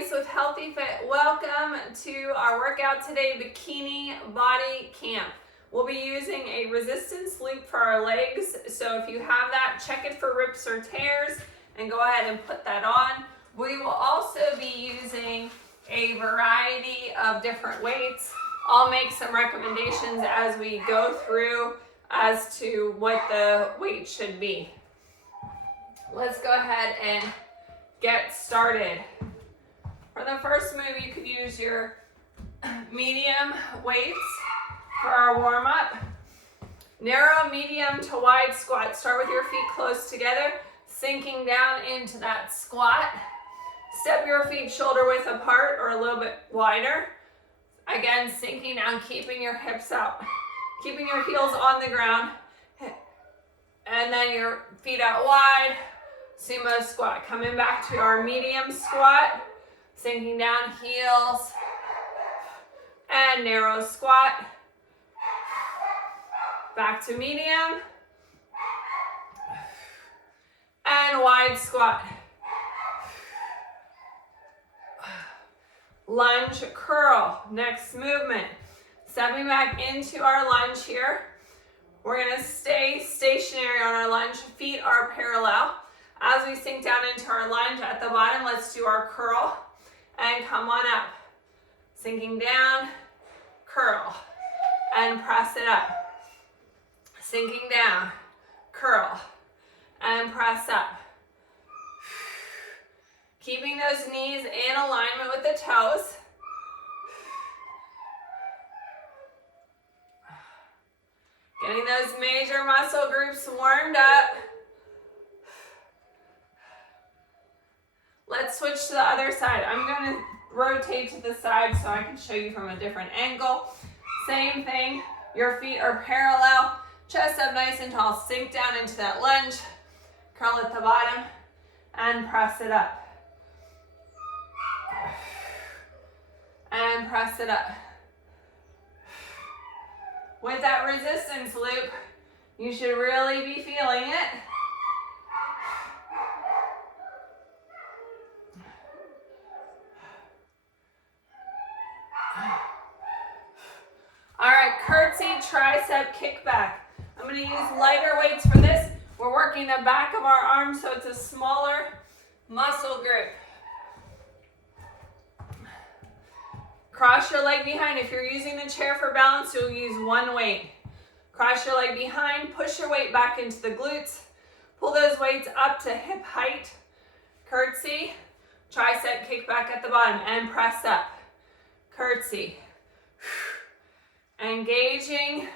nice with Healthy Fit. Welcome to our workout today, Bikini Body Camp. We'll be using a resistance loop for our legs. So if you have that, check it for rips or tears and go ahead and put that on. We will also be using a variety of different weights. I'll make some recommendations as we go through as to what the weight should be. Let's go ahead and get started. For the first move, you could use your medium weights for our warm-up. Narrow, medium to wide squat. Start with your feet close together, sinking down into that squat. Step your feet shoulder width apart or a little bit wider. Again, sinking down, keeping your hips out, keeping your heels on the ground, and then your feet out wide. Sumo squat. Coming back to our medium squat, sinking down, heels, and narrow squat. Back to medium, and wide squat. Lunge, curl. Next movement. Stepping back into our lunge here. We're going to stay stationary on our lunge. Feet are parallel. As we sink down into our lunge at the bottom, let's do our curl and come on up. Sinking down, curl, and press it up. Sinking down, curl, and press up. Keeping those knees in alignment with the toes. Getting those major muscle groups warmed up. Let's switch to the other side. I'm going to rotate to the side so I can show you from a different angle. Same thing. Your feet are parallel. Chest up nice and tall. Sink down into that lunge. Curl at the bottom and press it up. And press it up. With that resistance loop, you should really be feeling it. All right, curtsy, tricep, kickback. I'm going to use lighter weights for this. We're working the back of our arms, so it's a smaller muscle group. Cross your leg behind. If you're using the chair for balance, you'll use one weight. Cross your leg behind, push your weight back into the glutes. Pull those weights up to hip height. Curtsy, tricep, kickback at the bottom, and press up. Curtsy. Engaging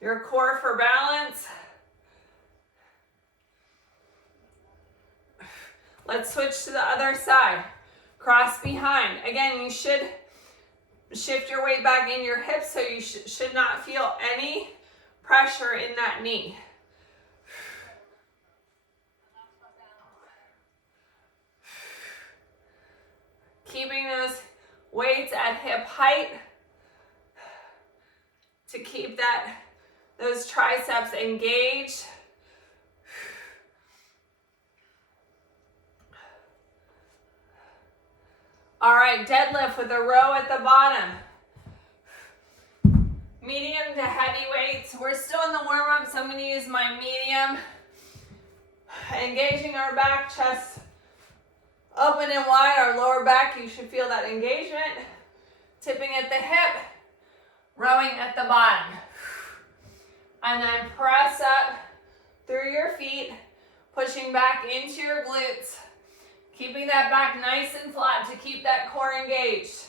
your core for balance. Let's switch to the other side. Cross behind. Again, you should shift your weight back in your hips so you should not feel any pressure in that knee. Keeping those weights at hip height to keep those triceps engaged. All right, deadlift with a row at the bottom. Medium to heavy weights. We're still in the warm-up, so I'm going to use my medium. Engaging our back, chest open and wide, our lower back. You should feel that engagement. Tipping at the hip, rowing at the bottom. And then press up through your feet, pushing back into your glutes. Keeping that back nice and flat to keep that core engaged.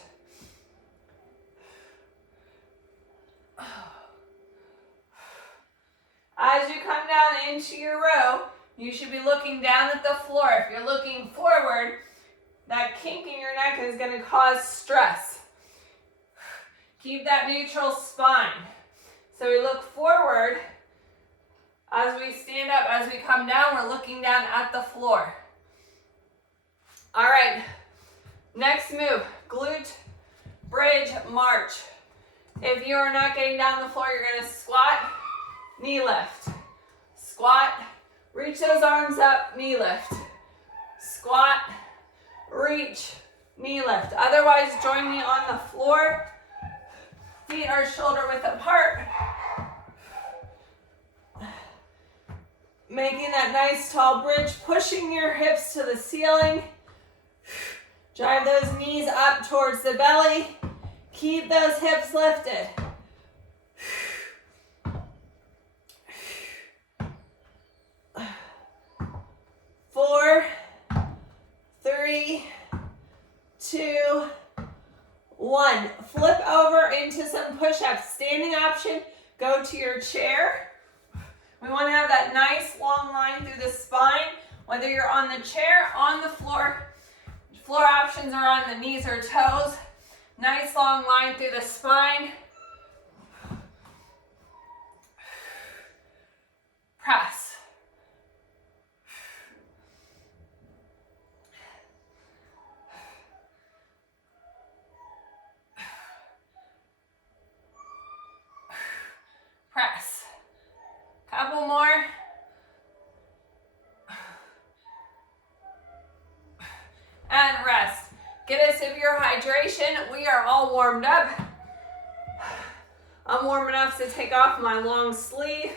As you come down into your row, you should be looking down at the floor. If you're looking forward, that kink in your neck is going to cause stress. Keep that neutral spine. So we look forward as we stand up. As we come down, we're looking down at the floor. All right, next move, glute bridge march. If you are not getting down the floor, you're going to squat, knee lift, squat, reach those arms up, knee lift, squat, reach, knee lift. Otherwise, join me on the floor. Feet are shoulder width apart. Making that nice tall bridge, pushing your hips to the ceiling. Drive those knees up towards the belly. Keep those hips lifted. 4, 3, 2, 1. Flip over into some push-ups. Standing option, go to your chair. We want to have that nice long line through the spine, whether you're on the chair, on the floor. Floor options are on the knees or toes. Nice long line through the spine. Press. Press. Couple more. And rest. Get a sip of your hydration. We are all warmed up. I'm warm enough to take off my long sleeve.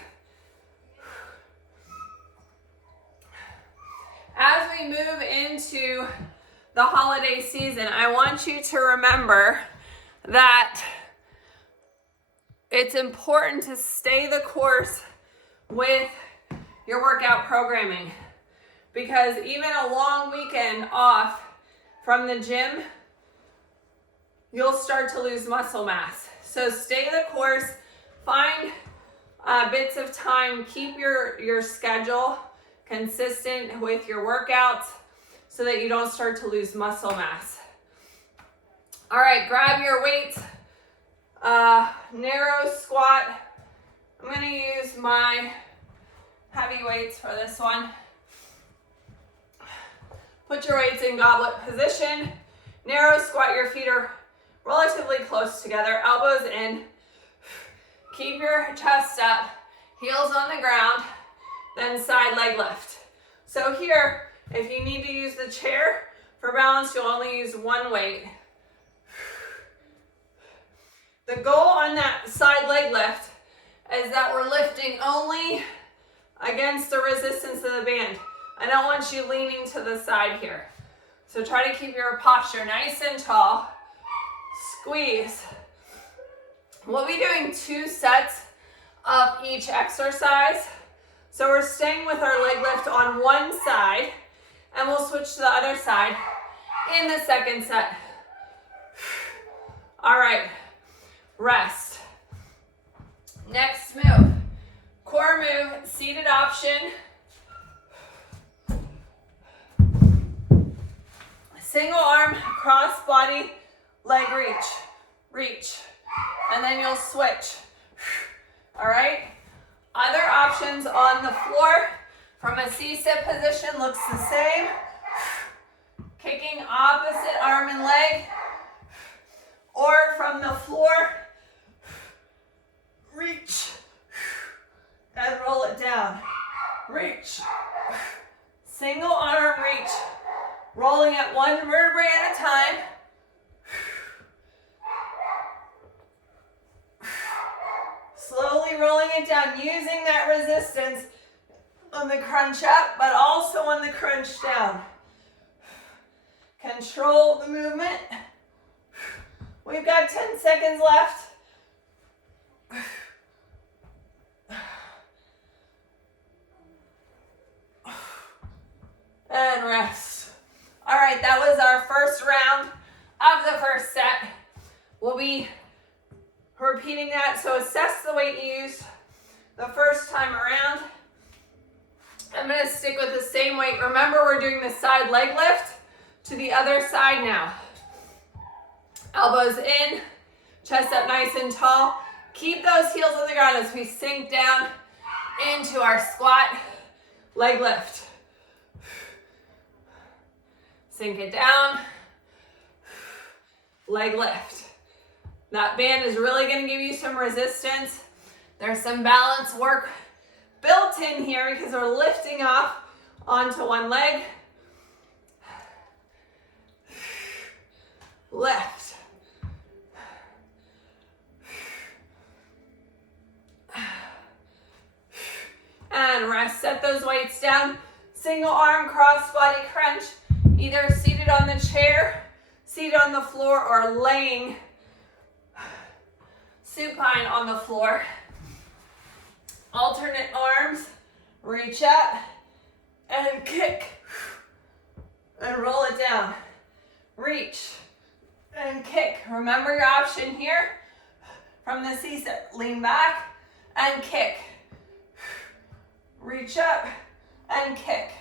As we move into the holiday season, I want you to remember that it's important to stay the course with your workout programming, because even a long weekend off from the gym, you'll start to lose muscle mass. So stay the course, find bits of time, keep your schedule consistent with your workouts so that you don't start to lose muscle mass. All right, grab your weights, narrow squat. I'm gonna use my heavy weights for this one. Put your weights in goblet position. Narrow squat, your feet are relatively close together, elbows in. Keep your chest up, heels on the ground, then side leg lift. So here, if you need to use the chair for balance, you'll only use one weight. The goal on that side leg lift is that we're lifting only against the resistance of the band. I don't want you leaning to the side here. So try to keep your posture nice and tall. Squeeze. We'll be doing 2 sets of each exercise. So we're staying with our leg lift on one side, and we'll switch to the other side in the second set. All right, rest. Next move, core move, seated option. Single arm, cross body, leg reach, reach, and then you'll switch. All right? Other options on the floor from a C-sit position looks the same. Kicking opposite arm and leg, or from the floor, reach, and roll it down. Reach, single arm reach. Rolling it one vertebrae at a time. Slowly rolling it down, using that resistance on the crunch up, but also on the crunch down. Control the movement. We've got 10 seconds left. And rest. All right, that was our first round of the first set. We'll be repeating that, so assess the weight you used the first time around. I'm gonna stick with the same weight. Remember, we're doing the side leg lift to the other side now. Elbows in, chest up nice and tall. Keep those heels on the ground as we sink down into our squat leg lift. Sink it down, leg lift. That band is really gonna give you some resistance. There's some balance work built in here because we're lifting off onto one leg. lift. And rest. Set those weights down. Single arm cross body crunch, either seated on the chair, seated on the floor, or laying supine on the floor. Alternate arms, reach up and kick and roll it down. Reach and kick. Remember your option here from the C-sit. Lean back and kick. Reach up and kick.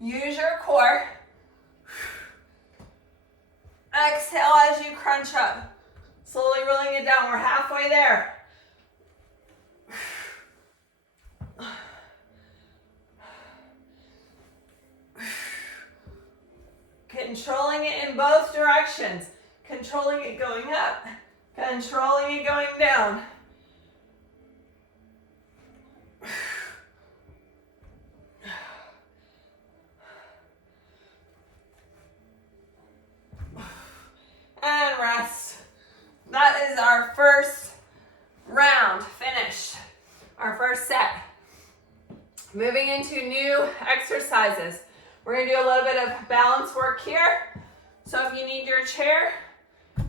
Use your core. Exhale as you crunch up. Slowly rolling it down. We're halfway there. Controlling it in both directions. Controlling it going up. Controlling it going down. And rest. That is our first round finished. Our first set. Moving into new exercises. We're going to do a little bit of balance work here. So if you need your chair,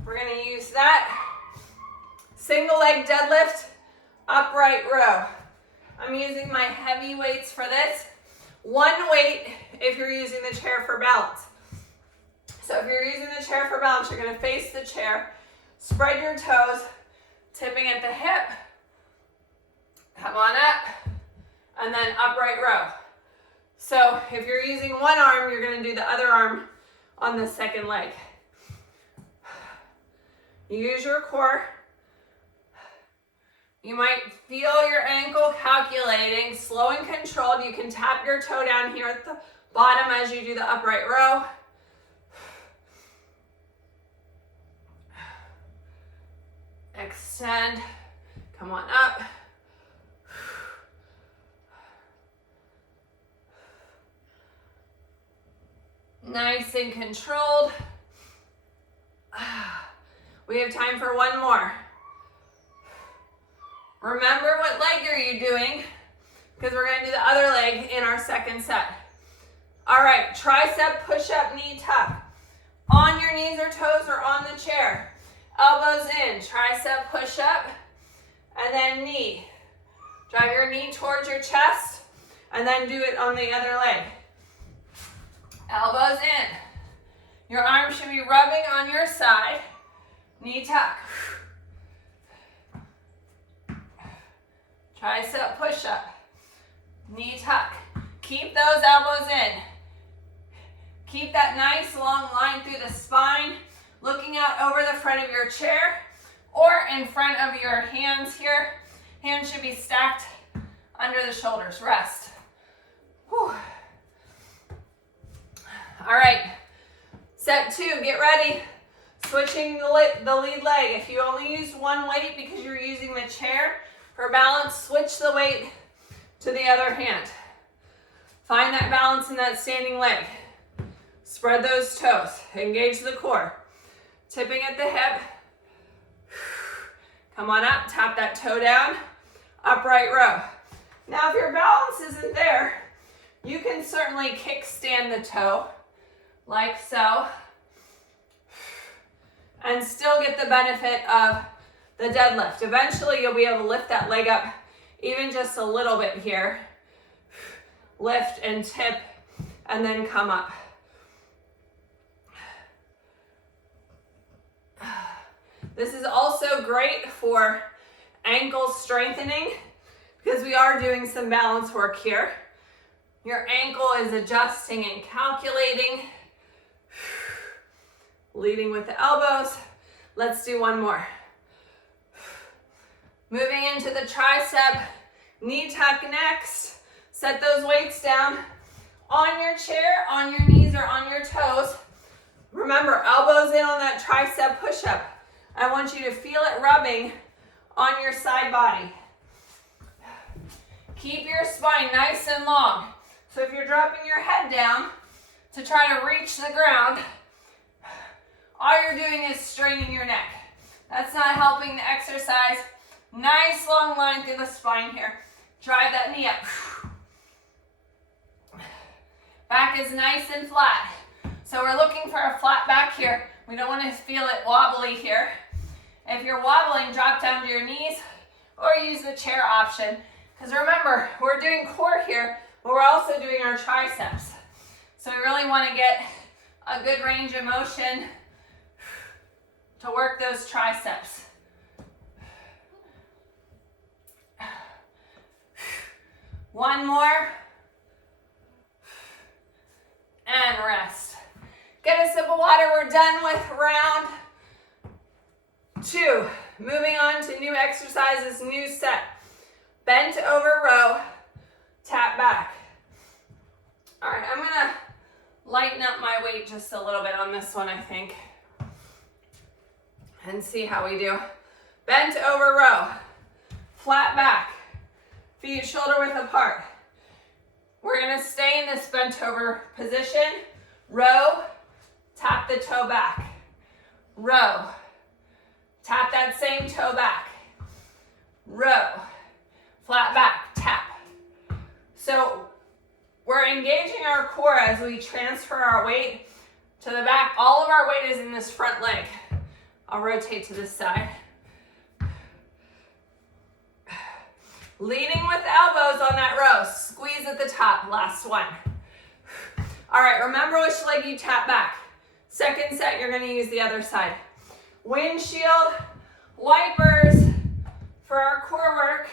we're going to use that. Single leg deadlift, upright row. I'm using my heavy weights for this. One weight if you're using the chair for balance. So if you're using the chair for balance, you're going to face the chair, spread your toes, tipping at the hip, come on up, and then upright row. So if you're using one arm, you're going to do the other arm on the second leg. You use your core. You might feel your ankle calculating, slow and controlled. You can tap your toe down here at the bottom as you do the upright row. Extend, come on up. Nice and controlled. We have time for one more. Remember what leg are you doing, because we're going to do the other leg in our second set. All right, tricep push-up, knee tuck. On your knees or toes or on the chair. Elbows in, tricep push up, and then knee. Drive your knee towards your chest, and then do it on the other leg. Elbows in. Your arms should be rubbing on your side. Knee tuck. Tricep push up. Knee tuck. Keep those elbows in. Keep that nice long line through the spine. Looking out over the front of your chair or in front of your hands here. Hands should be stacked under the shoulders. Rest. Whew. All right, set 2, get ready. Switching the lead leg. If you only use one weight because you're using the chair for balance, switch the weight to the other hand. Find that balance in that standing leg. Spread those toes, engage the core. Tipping at the hip. Come on up, tap that toe down. Upright row. Now if your balance isn't there, you can certainly kickstand the toe, like so, and still get the benefit of the deadlift. Eventually you'll be able to lift that leg up even just a little bit here. Lift and tip, and then come up. This is also great for ankle strengthening because we are doing some balance work here. Your ankle is adjusting and calculating. Leading with the elbows. Let's do one more. Moving into the tricep, knee tuck next. Set those weights down on your chair, on your knees, or on your toes. Remember, elbows in on that tricep push-up. I want you to feel it rubbing on your side body. Keep your spine nice and long. So if you're dropping your head down to try to reach the ground, all you're doing is straining your neck. That's not helping the exercise. Nice long line through the spine here. Drive that knee up. Back is nice and flat. So we're looking for a flat back here. We don't want to feel it wobbly here. If you're wobbling, drop down to your knees or use the chair option. Because remember, we're doing core here, but we're also doing our triceps. So we really want to get a good range of motion to work those triceps. One more. And rest. Get a sip of water. We're done with round 2. Moving on to new exercises, new set. Bent over row, tap back. All right, I'm gonna lighten up my weight just a little bit on this one, I think, and see how we do. Bent over row, flat back, feet shoulder width apart. We're gonna stay in this bent over position. Row, tap the toe back. Row, tap that same toe back. Row, flat back, tap. So we're engaging our core as we transfer our weight to the back. All of our weight is in this front leg. I'll rotate to this side. Leading with elbows on that row. Squeeze at the top. Last one. All right, remember which leg you tap back. Second set, you're going to use the other side. Windshield wipers for our core work.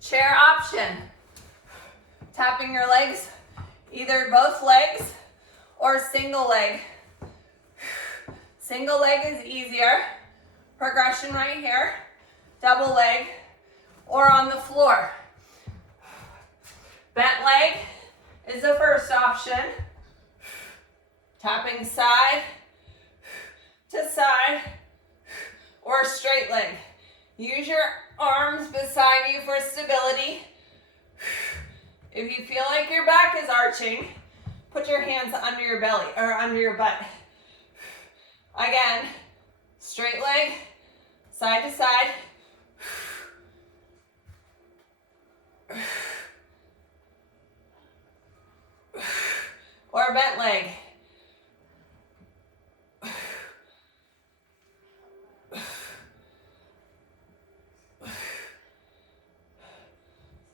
Chair option. Tapping your legs, either both legs or single leg. Single leg is easier. Progression right here. Double leg or on the floor. Bent leg is the first option. Tapping side to side or straight leg. Use your arms beside you for stability. If you feel like your back is arching, put your hands under your belly or under your butt. Again, straight leg, side to side. Or bent leg.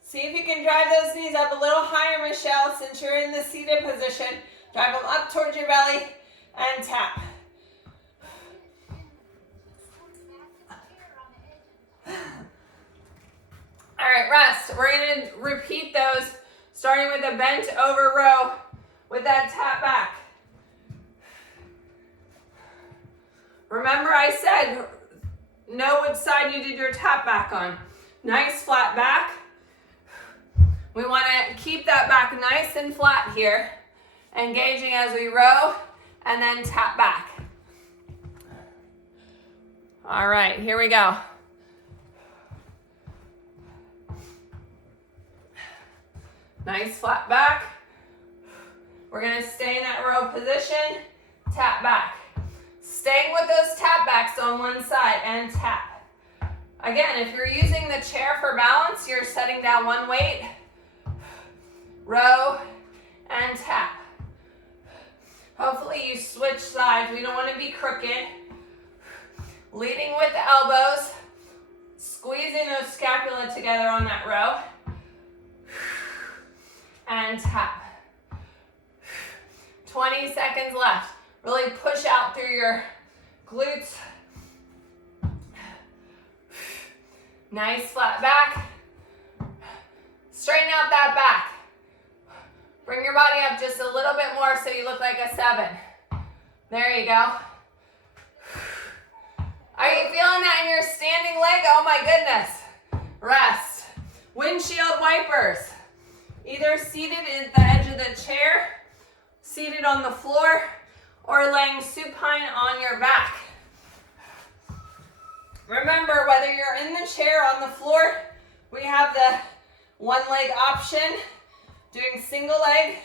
See if you can drive those knees up a little higher, Michelle, since you're in the seated position. Drive them up towards your belly and tap. All right, rest. We're going to repeat those, starting with a bent over row with that tap back. Remember I said, know which side you did your tap back on. Nice flat back. We want to keep that back nice and flat here, engaging as we row and then tap back. All right, here we go. Nice flat back. We're going to stay in that row position, tap back. Staying with those tap backs on one side and tap. Again, if you're using the chair for balance, you're setting down one weight, row, and tap. Hopefully you switch sides. We don't want to be crooked. Leading with the elbows, squeezing those scapula together on that row, and tap. 20 seconds left. Really push out through your glutes. Nice flat back. Straighten out that back. Bring your body up just a little bit more so you look like a 7. There you go. Are you feeling that in your standing leg? Oh my goodness. Rest. Windshield wipers. Either seated at the edge of the chair, seated on the floor, or laying supine on your back. Remember, whether you're in the chair or on the floor, we have the one leg option, doing single leg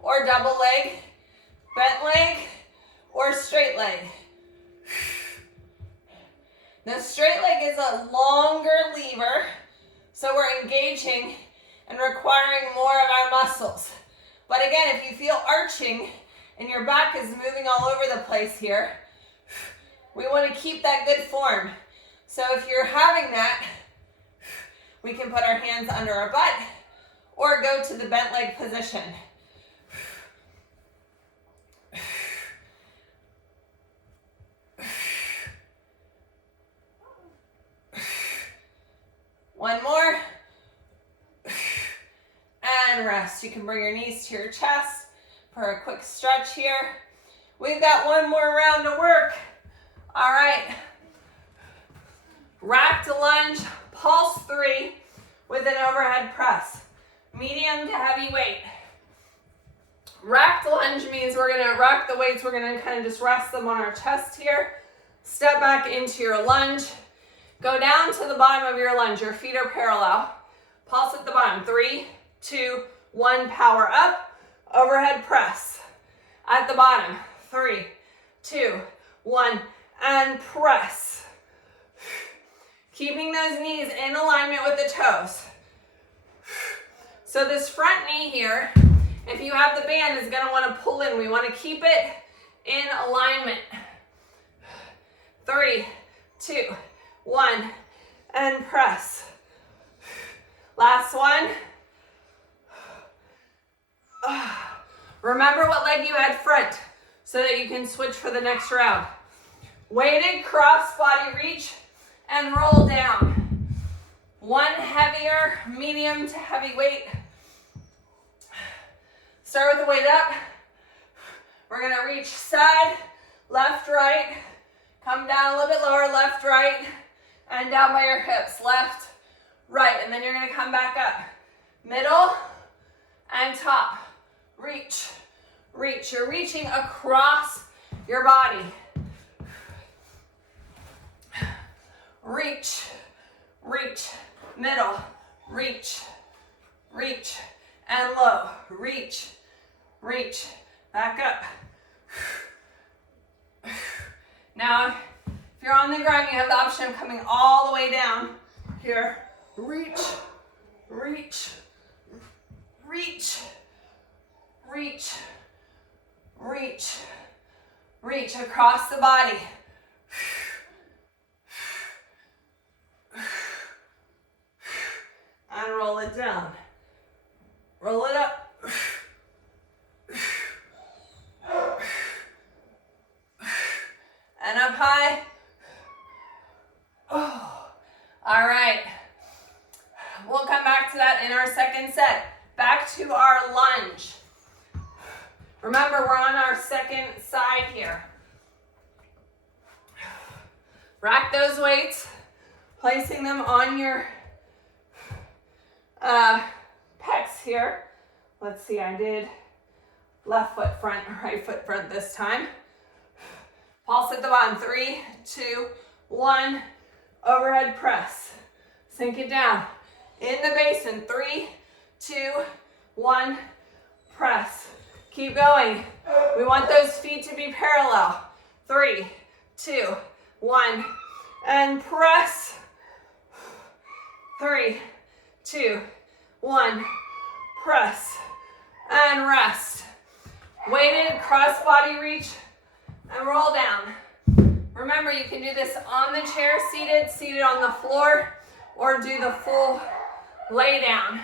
or double leg, bent leg or straight leg. Now straight leg is a longer lever, so we're engaging and requiring more of our muscles. But again, if you feel arching and your back is moving all over the place here, we want to keep that good form. So if you're having that, we can put our hands under our butt or go to the bent leg position. One more. And rest. You can bring your knees to your chest for a quick stretch here. We've got one more round to work. All right. Rack to lunge, pulse 3 with an overhead press. Medium to heavy weight. Rack to lunge means we're going to rack the weights. We're going to kind of just rest them on our chest here. Step back into your lunge. Go down to the bottom of your lunge. Your feet are parallel. Pulse at the bottom. 3, 2, 1. Power up. Overhead press. At the bottom. 3, 2, 1. And press. Keeping those knees in alignment with the toes. So this front knee here, if you have the band, is going to want to pull in. We want to keep it in alignment. 3, 2, 1, and press. Last one. Remember what leg you had front so that you can switch for the next round. Weighted cross body reach and roll down. One heavier, medium to heavy weight. Start with the weight up. We're going to reach side, left, right. Come down a little bit lower, left, right. And down by your hips, left, right. And then you're going to come back up. Middle and top. Reach, reach. You're reaching across your body. Reach, reach. Middle, reach, reach. And low, reach, reach. Back up. Now, if you're on the ground, you have the option of coming all the way down here. Reach, reach, reach, reach, reach, reach across the body. And roll it down. Roll it up. And up high. Oh. All right. We'll come back to that in our second set. Back to our lunge. Remember, we're on our second side here. Rack those weights, placing them on your pecs here. Let's see, I did left foot front, right foot front this time. Pulse at the bottom. 3, 2, 1. Overhead press. Sink it down. In the basin. 3, 2, 1. Press. Keep going. We want those feet to be parallel. 3, 2, 1. And press. 3, 2, 1. Press. And rest. Weighted cross body reach and roll down. Remember, you can do this on the chair seated, seated on the floor, or do the full lay down.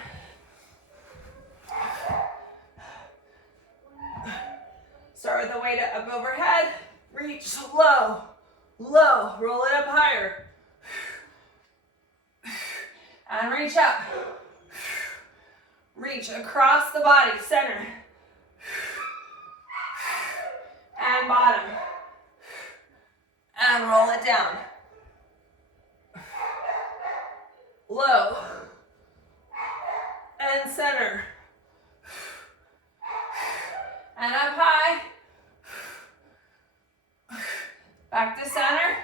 Start with the weight up overhead, reach low, low, roll it up higher. And reach up. Reach across the body, center. And bottom. And roll it down. Low. And center. And up high. Back to center.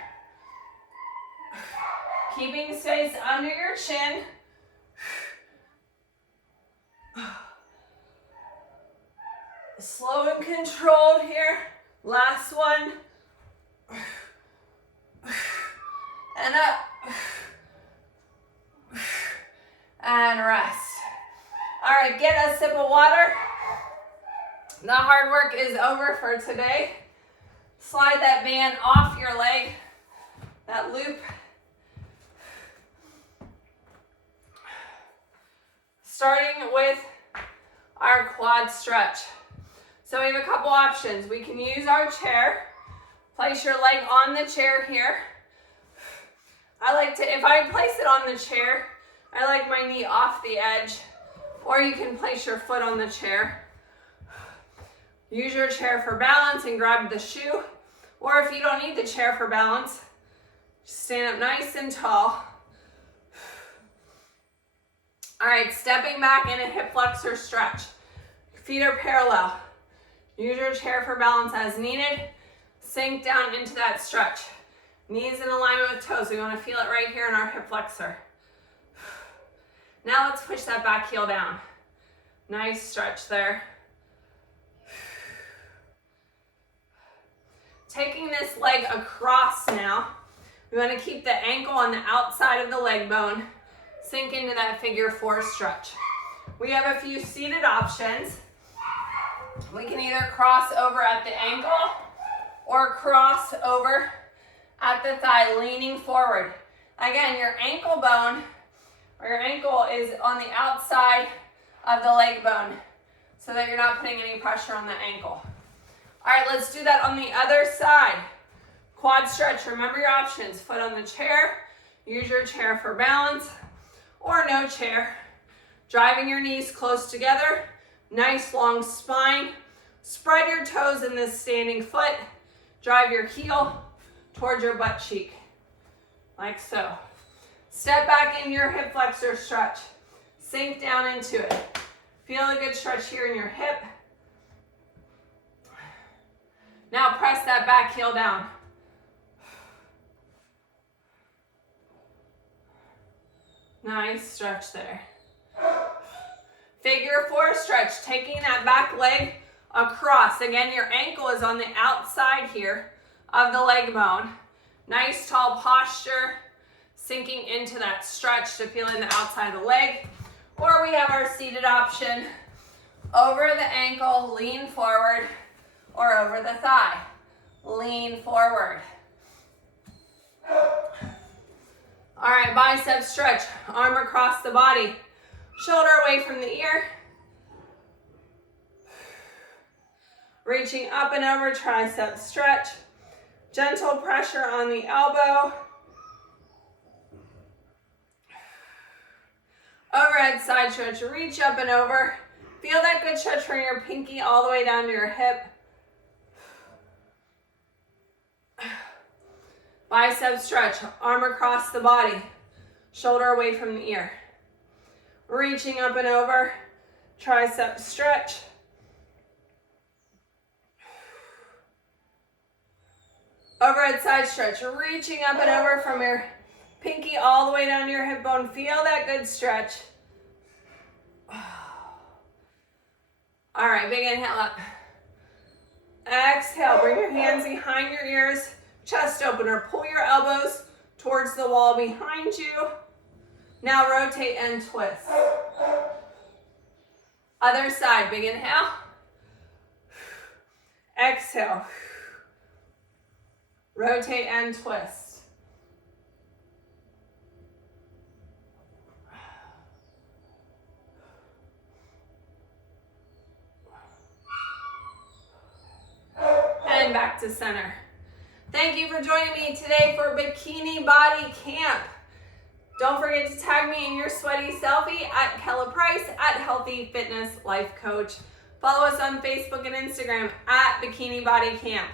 Keeping space under your chin. Slow and controlled here. Last one. And up. And rest. All right, get a sip of water. The hard work is over for today. Slide that band off your leg, that loop. Starting with our quad stretch. So we have a couple options. We can use our chair. Place your leg on the chair here. I like to, if I place it on the chair, I like my knee off the edge, or you can place your foot on the chair. Use your chair for balance and grab the shoe, or if you don't need the chair for balance, just stand up nice and tall. All right, stepping back in a hip flexor stretch. Feet are parallel. Use your chair for balance as needed. Sink down into that stretch. Knees in alignment with toes. We want to feel it right here in our hip flexor. Now let's push that back heel down. Nice stretch there. Taking this leg across now. We want to keep the ankle on the outside of the leg bone. Sink into that figure 4 stretch. We have a few seated options. We can either cross over at the ankle or cross over at the thigh, leaning forward. Again, your ankle bone or your ankle is on the outside of the leg bone so that you're not putting any pressure on the ankle. All right, let's do that on the other side. Quad stretch, remember your options. Foot on the chair, use your chair for balance, or no chair. Driving your knees close together, nice long spine. Spread your toes in this standing foot. Drive your heel towards your butt cheek, like so. Step back in your hip flexor stretch. Sink down into it. Feel a good stretch here in your hip. Now press that back heel down. Nice stretch there. Figure 4 stretch, taking that back leg across. Again, your ankle is on the outside here of the leg bone. Nice tall posture, sinking into that stretch to feel in the outside of the leg. Or we have our seated option, over the ankle, lean forward, or over the thigh, lean forward. All right, bicep stretch, arm across the body, shoulder away from the ear. Reaching up and over, tricep stretch. Gentle pressure on the elbow. Overhead side stretch, reach up and over. Feel that good stretch from your pinky all the way down to your hip. Bicep stretch, arm across the body, shoulder away from the ear. Reaching up and over, tricep stretch. Overhead side stretch, reaching up and over from your pinky all the way down to your hip bone. Feel that good stretch. All right, big inhale up. Exhale, bring your hands behind your ears. Chest opener, pull your elbows towards the wall behind you. Now rotate and twist. Other side, big inhale. Exhale. Rotate and twist. And back to center. Thank you for joining me today for Bikini Body Camp. Don't forget to tag me in your sweaty selfie at Kella Price at Healthy Fitness Life Coach. Follow us on Facebook and Instagram at Bikini Body Camp.